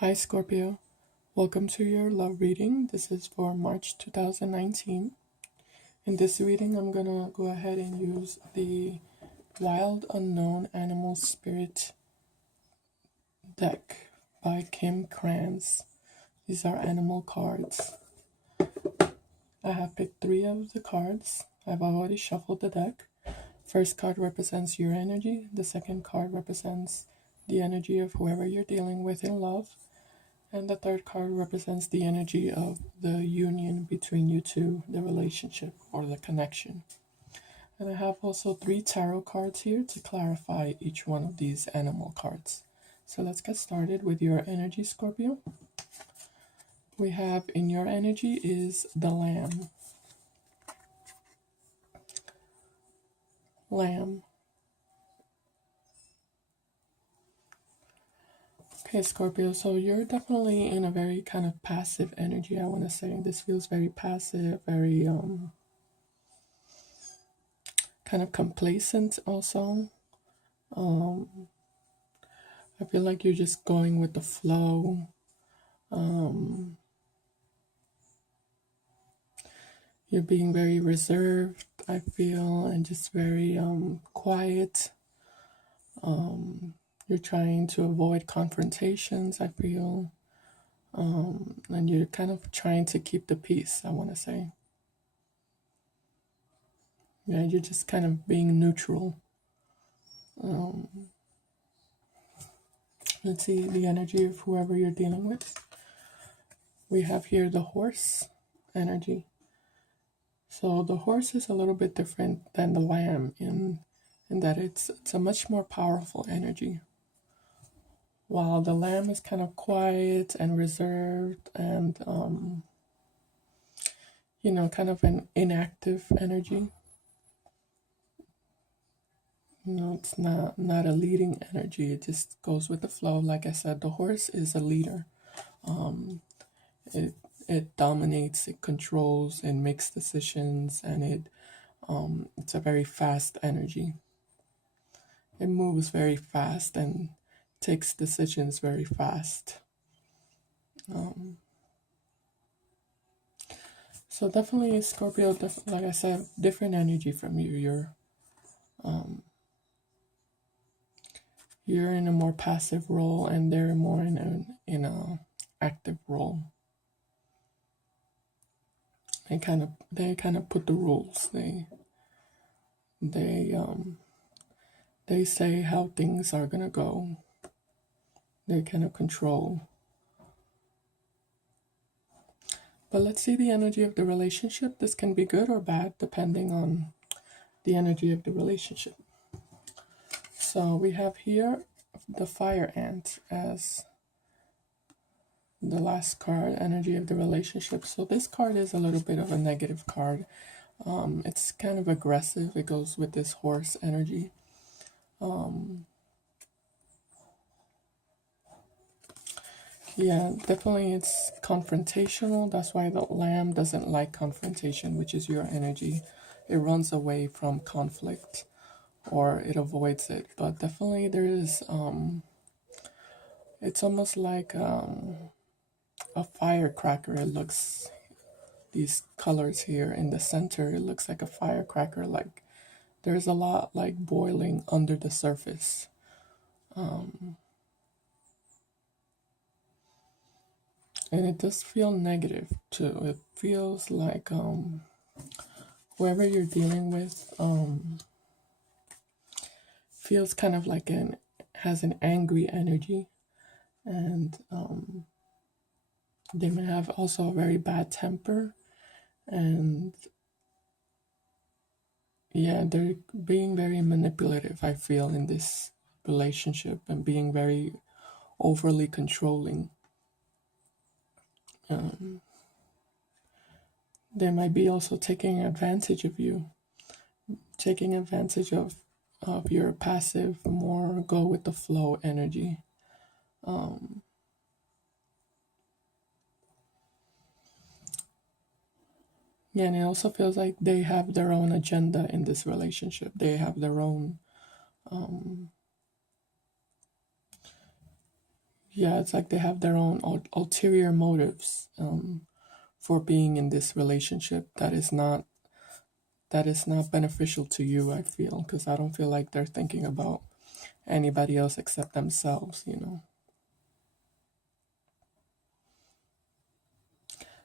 Hi Scorpio, welcome to your love reading. This is for March 2019. In this reading, I'm gonna go ahead and use the Wild Unknown Animal Spirit deck by Kim Kranz. These are animal cards. I have picked 3 of the cards. I've already shuffled the deck. First card represents your energy. The second card represents the energy of whoever you're dealing with in love. And the third card represents the energy of the union between you two, the relationship or the connection. And I have also 3 tarot cards here to clarify each one of these animal cards. So let's get started with your energy, Scorpio. We have in your energy is the Lamb. Lamb. Okay, Scorpio, so you're definitely in a very kind of passive energy, I want to say. This feels very passive, very kind of complacent also. I feel like you're just going with the flow. You're being very reserved, I feel, and just very quiet. You're trying to avoid confrontations, I feel. And you're kind of trying to keep the peace, I want to say. Yeah, you're just kind of being neutral. Let's see the energy of whoever you're dealing with. We have here the horse energy. So the horse is a little bit different than the lamb in that it's a much more powerful energy. While the lamb is kind of quiet and reserved and kind of an inactive energy. It's not a leading energy. It just goes with the flow. Like I said, the horse is a leader. It dominates, it controls, it makes decisions, and it's a very fast energy. It moves very fast and takes decisions very fast. So definitely Scorpio, like I said, different energy from you. You're in a more passive role, and they're more in a active role. They kind of put the rules. They say how things are gonna go. They kind of control. But let's see the energy of the relationship. This can be good or bad depending on the energy of the relationship. So we have here the fire ant as the last card, energy of the relationship. So this card is a little bit of a negative card. It's kind of aggressive. It goes with this horse energy. Yeah, definitely it's confrontational. That's why the lamb doesn't like confrontation, which is your energy. It runs away from conflict or it avoids it. But definitely there is, it's almost like a firecracker. It looks, these colors here in the center, it looks like a firecracker. Like there's a lot like boiling under the surface. And it does feel negative too. It feels like whoever you're dealing with feels kind of like has an angry energy, and they may have also a very bad temper, and yeah, they're being very manipulative, I feel, in this relationship, and being very overly controlling. They might be also taking advantage of you, taking advantage of your passive, more go with the flow energy. Yeah, and it also feels like they have their own agenda in this relationship. They have their own, Yeah, it's like they have their own ulterior motives for being in this relationship that is not beneficial to you. I feel, because I don't feel like they're thinking about anybody else except themselves. You know.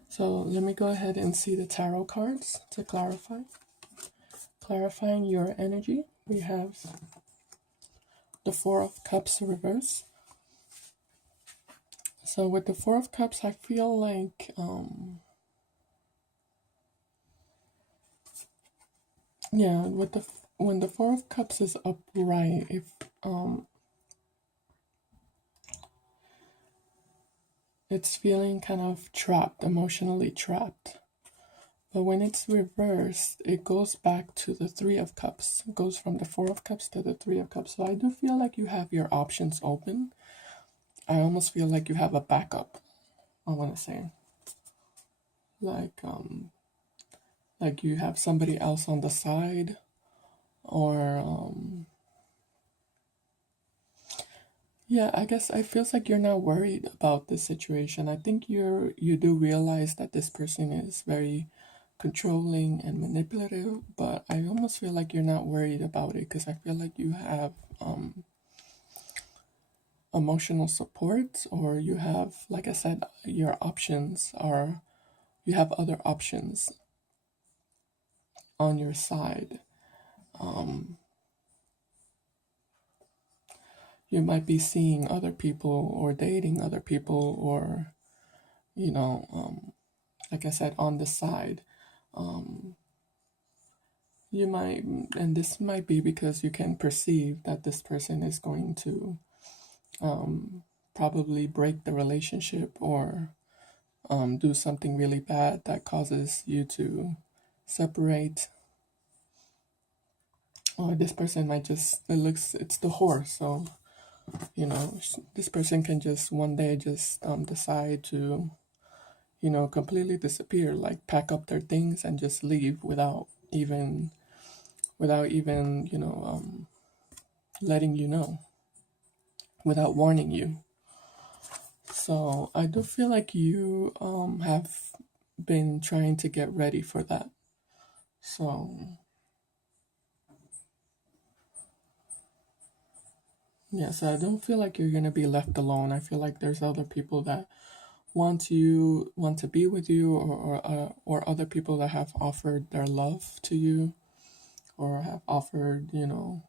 So let me go ahead and see the tarot cards to clarify. Clarifying your energy, we have the Four of Cups reverse. So with the Four of Cups, I feel like yeah, with the when the Four of Cups is upright, if it's feeling kind of trapped, emotionally trapped. But when it's reversed, it goes back to the Three of Cups. It goes from the Four of Cups to the Three of Cups. So I do feel like you have your options open. I almost feel like you have a backup. I want to say, like like you have somebody else on the side, or yeah, I guess I feels like you're not worried about this situation. I think you do realize that this person is very controlling and manipulative, but I almost feel like you're not worried about it because I feel like you have emotional support, or you have, like I said, your options are, you have other options on your side. You might be seeing other people or dating other people, or you know, like I said, on the side. You might, and this might be because you can perceive that this person is going to probably break the relationship, or do something really bad that causes you to separate. Or this person might just, it's the horse. So, you know, this person can just one day just decide to, you know, completely disappear, like pack up their things and just leave without even, you know, letting you know, without warning you. So I do feel like you have been trying to get ready for that. So yeah, so I don't feel like you're gonna be left alone. I feel like there's other people that want to be with you, or other people that have offered their love to you, or have offered, you know,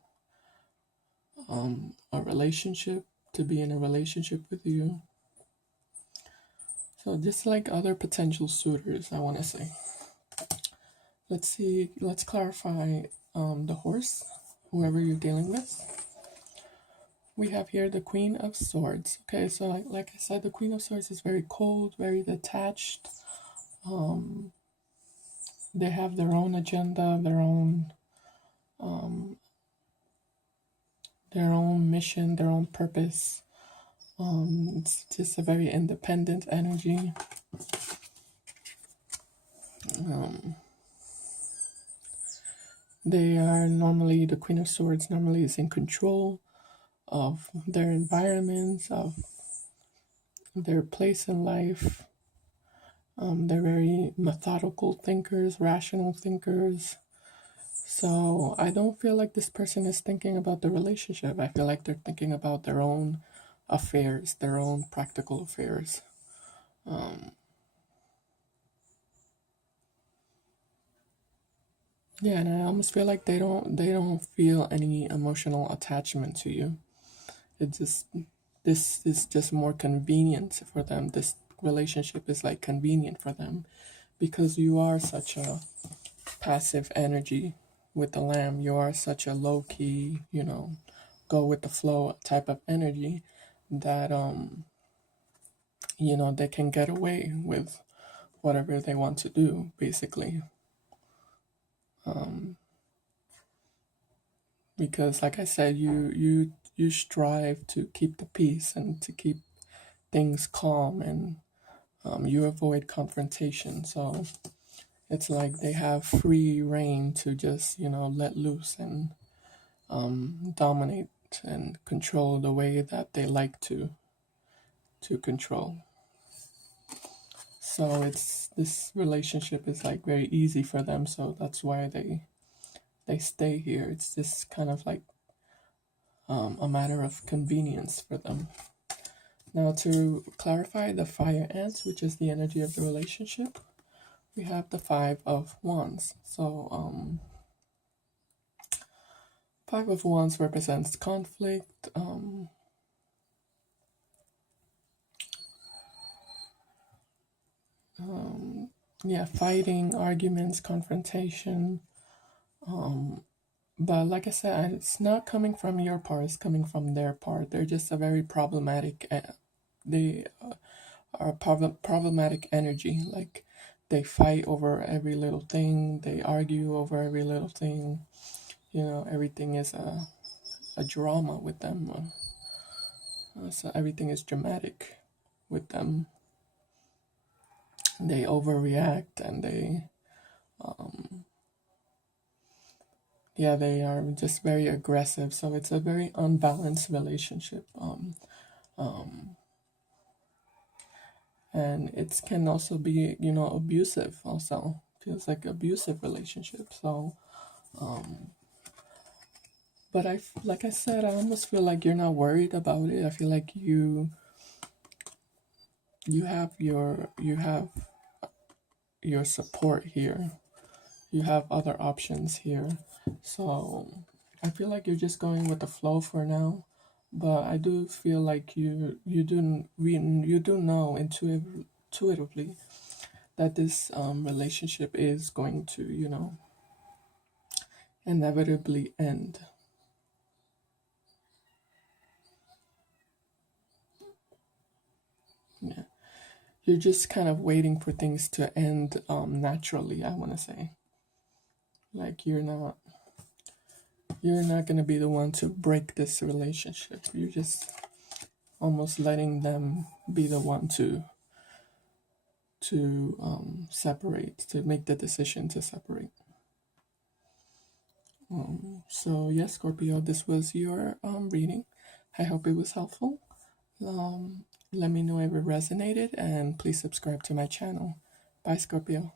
a relationship, to be in a relationship with you. So just like other potential suitors, I want to say. Let's see. Let's clarify the horse, whoever you're dealing with. We have here the Queen of Swords. Okay, so like I said, the Queen of Swords is very cold, very detached. They have their own agenda, their own mission, their own purpose. It's just a very independent energy. They are normally, the Queen of Swords normally is in control of their environments, of their place in life. They're very methodical thinkers, rational thinkers. So I don't feel like this person is thinking about the relationship. I feel like they're thinking about their own affairs, their own practical affairs. Yeah, and I almost feel like they don't feel any emotional attachment to you. It just, this is just more convenient for them. This relationship is like convenient for them because you are such a passive energy with the lamb. You are such a low key, you know, go with the flow type of energy that you know, they can get away with whatever they want to do, basically. Because like I said, you strive to keep the peace and to keep things calm, and you avoid confrontation. So it's like they have free reign to just, you know, let loose and dominate and control the way that they like to, to control. So it's this relationship is like very easy for them, so that's why they stay here. It's just kind of like a matter of convenience for them. Now, to clarify the fire ants, which is the energy of the relationship, we have the Five of Wands. So, Five of Wands represents conflict, yeah, fighting, arguments, confrontation. But like I said, it's not coming from your part; it's coming from their part. They're just a very problematic. They are a problematic energy. Like they fight over every little thing. They argue over every little thing. You know, everything is a drama with them. So everything is dramatic with them. They overreact and yeah, they are just very aggressive. So it's a very unbalanced relationship. And it can also be, you know, abusive. Also feels like abusive relationship. So, but like I said, I almost feel like you're not worried about it. I feel like you have your support here. You have other options here. So I feel like you're just going with the flow for now. But I do feel like you do know intuitively that this relationship is going to, you know, inevitably end. Yeah, you're just kind of waiting for things to end naturally. I want to say, like you're not gonna be the one to break this relationship. You're just almost letting them be the one to separate, to make the decision to separate. So yes, Scorpio, this was your reading. I hope it was helpful. Let me know if it resonated, and please subscribe to my channel. Bye, Scorpio.